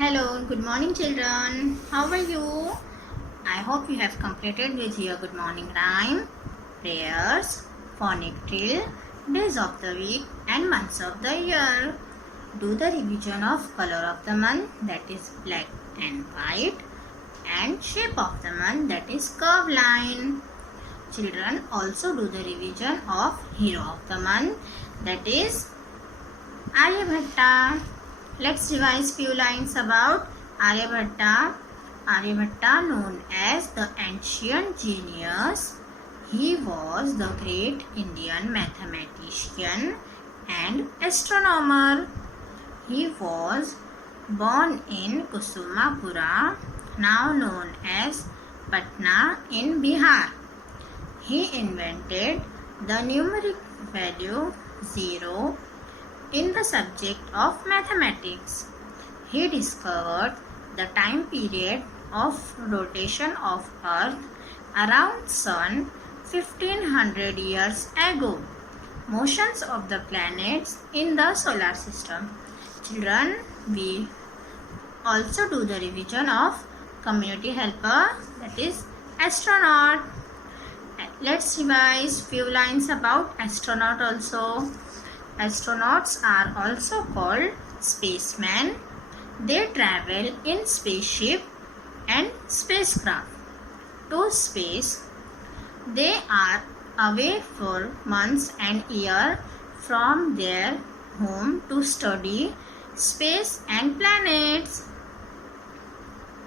Hello, good morning, children. How are you? I hope you have completed with your good morning rhyme, prayers, phonic drill, days of the week, and months of the year. Do the revision of color of the month, that is black and white, and shape of the month, that is curve line. Children also do the revision of hero of the month, that is Aryabhatta. Let's revise few lines about Aryabhatta. Aryabhatta, known as the ancient genius, he was the great Indian mathematician and astronomer. He was born in Kusumapura, now known as Patna in Bihar. He invented the numeric value 0 in the subject of mathematics. He discovered the time period of rotation of Earth around Sun 1500 years ago. Motions of the planets in the solar system. Children, we also do the revision of community helper, that is astronaut. Let's revise few lines about astronaut also. Astronauts are also called spacemen. They travel in spaceship and spacecraft to space. They are away for months and years from their home to study space and planets.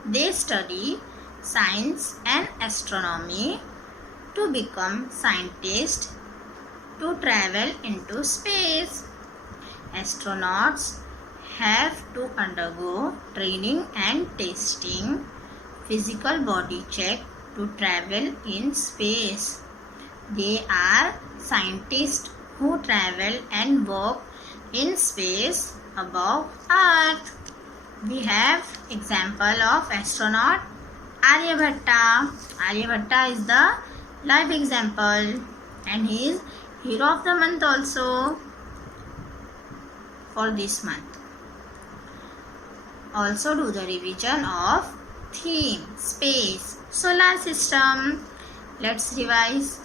They study science and astronomy to become scientists to travel into space. Astronauts have to undergo training and testing, physical body check to travel in space. They are scientists who travel and work in space above Earth. We have example of astronaut Aryabhatta. Aryabhatta is the live example and he is hero of the month also for this month. Also do the revision of theme, space, solar system. Let's revise.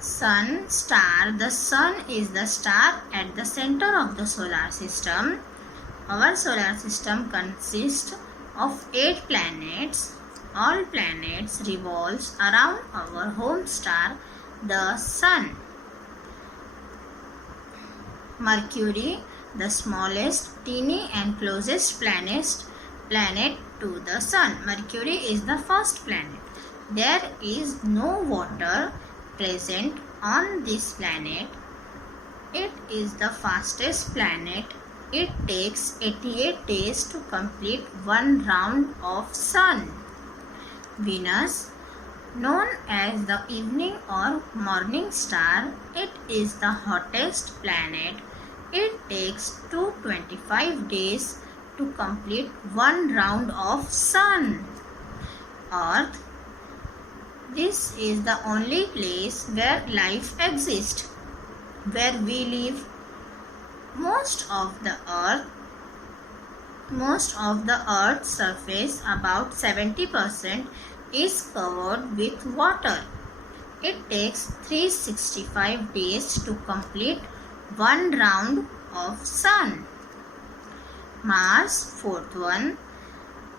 Sun, star. The sun is the star at the center of the solar system. Our solar system consists of 8 planets. All planets revolves around our home star, the sun. Mercury, the smallest, teeny and closest planet to the sun. Mercury is the first planet. There is no water present on this planet. It is the fastest planet. It takes 88 days to complete one round of sun. Venus, known as the evening or morning star, it is the hottest planet. It takes 225 days to complete one round of sun. Earth, this is the only place where life exists, where we live. Most of the Earth's surface, about 70%, is covered with water. It takes 365 days to complete one round of sun. Mars, fourth one,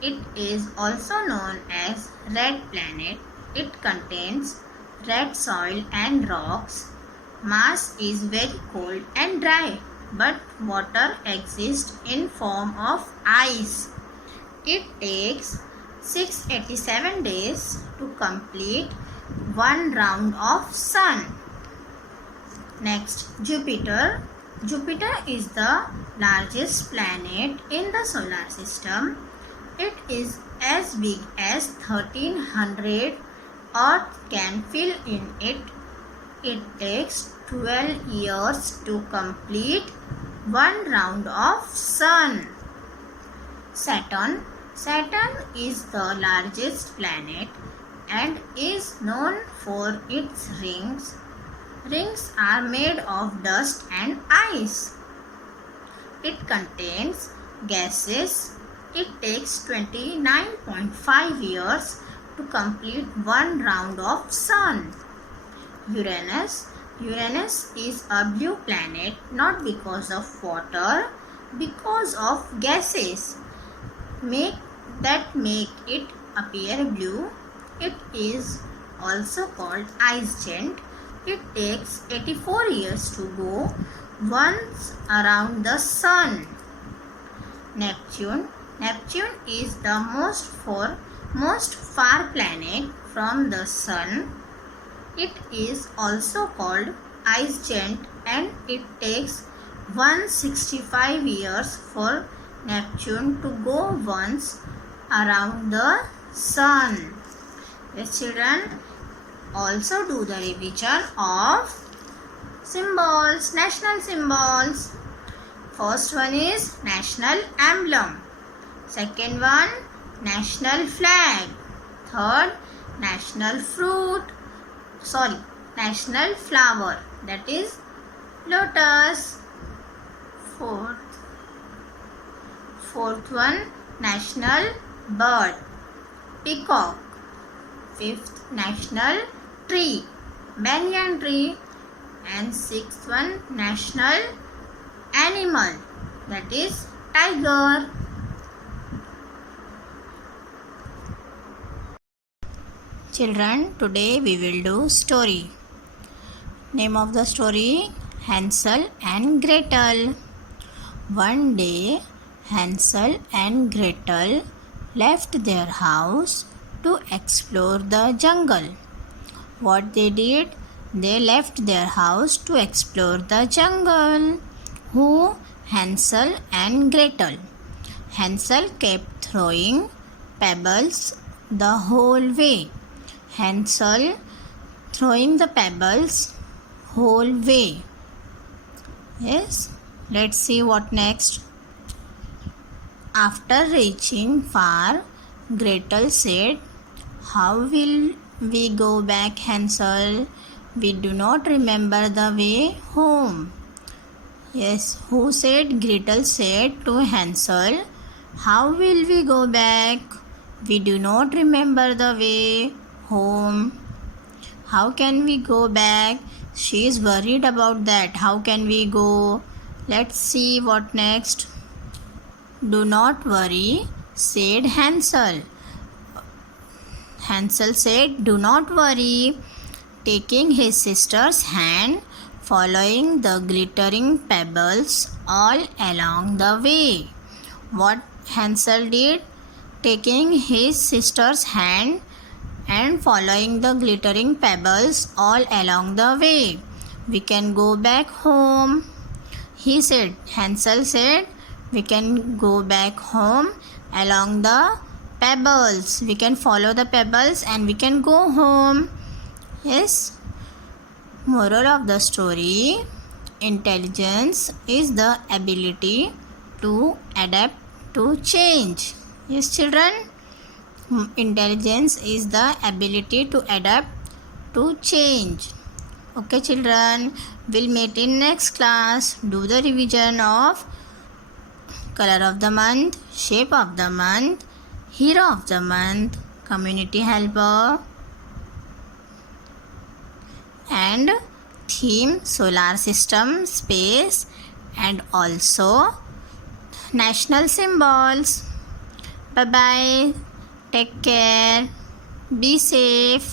it is also known as red planet. It contains red soil and rocks. Mars is very cold and dry, but water exists in form of ice. It takes 687 days to complete one round of sun. Next, Jupiter. Jupiter is the largest planet in the solar system. It is as big as 1300 Earth can fill in it. It takes 12 years to complete one round of sun. Saturn. Saturn is the largest planet and is known for its rings. Rings are made of dust and ice. It contains gases, it takes 29.5 years to complete one round of Sun. Uranus is a blue planet not because of water, because of gases make it appear blue. It is also called ice giant. It takes 84 years to go once around the Sun. Neptune is the most far planet from the Sun. It is also called ice giant and it takes 165 years for Neptune to go once around the Sun. Yes, children, also do the revision of symbols, national symbols. First one is national emblem. Second one, national flag. Third, national flower, that is lotus. Fourth one, national bird, peacock. Fifth, national tree, banyan tree. And sixth one, national animal, that is tiger. Children, today we will do story. Name of the story, Hansel and Gretel. One day, Hansel and Gretel left their house to explore the jungle. What they did? They left their house to explore the jungle. Who? Hansel and Gretel. Hansel kept throwing pebbles the whole way. Hansel throwing the pebbles whole way. Yes, let's see what next. After reaching far, Gretel said, "How will we go back, Hansel? We do not remember the way home." Yes, who said? Gretel said to Hansel, "How will we go back? We do not remember the way home. How can we go back?" She is worried about that. How can we go? Let's see what next. "Do not worry," said Hansel. Hansel said, "Do not worry," taking his sister's hand, following the glittering pebbles all along the way. What Hansel did? Taking his sister's hand and following the glittering pebbles all along the way. "We can go back home," he said. Hansel said, "We can go back home along the pebbles. We can follow the pebbles and we can go home." Yes. Moral of the story, intelligence is the ability to adapt to change. Yes, children. Intelligence is the ability to adapt to change. Okay, children, we'll meet in next class. Do the revision of color of the month, shape of the month, hero of the month, community helper, and theme solar system, space, and also national symbols. Bye bye. Take care. Be safe.